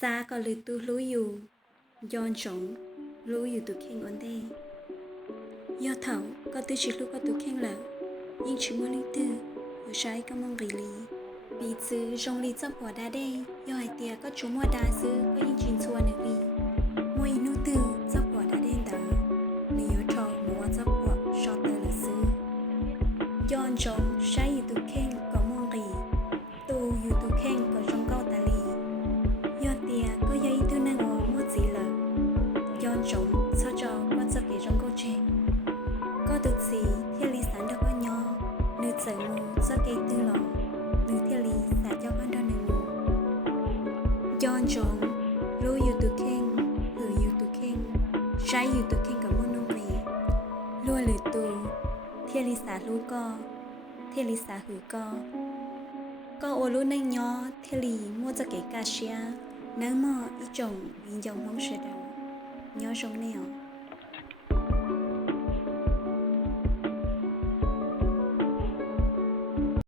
ซาก็ลือตูรู้อยู่ย้อนจงรู้อยู่ตัวเข่งอันเด้ยอดเถาก็ตื้อชิลูกก็ตัวเข่งแล้วยิ่งชิมัวลิตื้ออยู่ใช้ก็มองรีลีปีซื้อจงลีจับหัวดาเด้ย่อยเตียก็จุมัวดาซื้อก็ยิ่งจินชัวนึกลีมัวอินูตื้อจับหัวดาเด้ดาในยอดทอมัวจับหัวชอตเตอร์ละซื้อย้อนจงใช้อยู่ตัวเข่งก็มองรีตูอยู่ตัวเข่งก็จงเก้าตาลียอดเตียก็ยัยตื้อนั่งมัวจีละย้อนจงเช้าจอก็จะเกจงก็เจก็ตุกสีเที่ยลีสันดอกยอนึกเจอมูจะเกยตื้อหลอนึกเที่ยลีสายเจ้าบ้านดอนหนึ่งมูย้อนจงรู้อยู่ตุกเข่งอยู่ตุกเข่งใช้อยู่ตุกเข่งกับมุนนุ่งรีลัวหรือตูเที่ยลีสารู้ก็เที่ยลีสาหือก็โอรู้ในยอเที่ยลีมัวจะเกยกาเชียเนื้อหม้ออีจงวิญญาณมองเสดายอจงเนี่ย